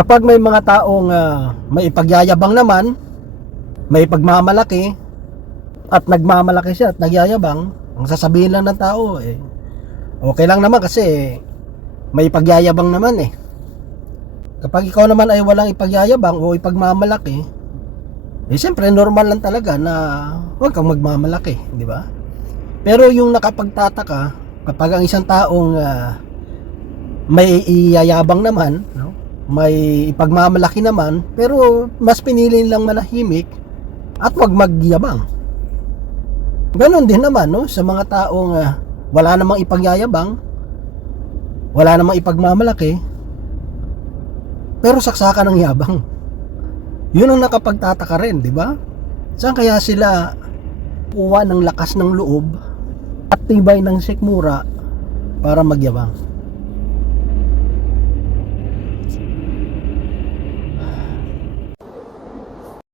Kapag may mga taong may ipagyayabang naman, may pagmamalaki, at nagmamalaki siya at nagyayabang, ang sasabihin lang ng tao, okay lang naman kasi may ipagyayabang naman eh. Kapag ikaw naman ay walang ipagyayabang o ipagmamalaki, siyempre normal lang talaga na huwag kang magmamalaki, di ba? Pero yung nakapagtataka, kapag ang isang taong may iyayabang naman, no? May ipagmamalaki naman, pero mas pinili lang manahimik at wag magyabang. Ganon din naman, no? Sa mga taong wala namang ipagyayabang, wala namang ipagmamalaki, pero saksakan ng yabang. Yun ang nakapagtataka rin, di ba? Saan kaya sila kuha ng lakas ng loob at tibay ng sikmura para magyabang?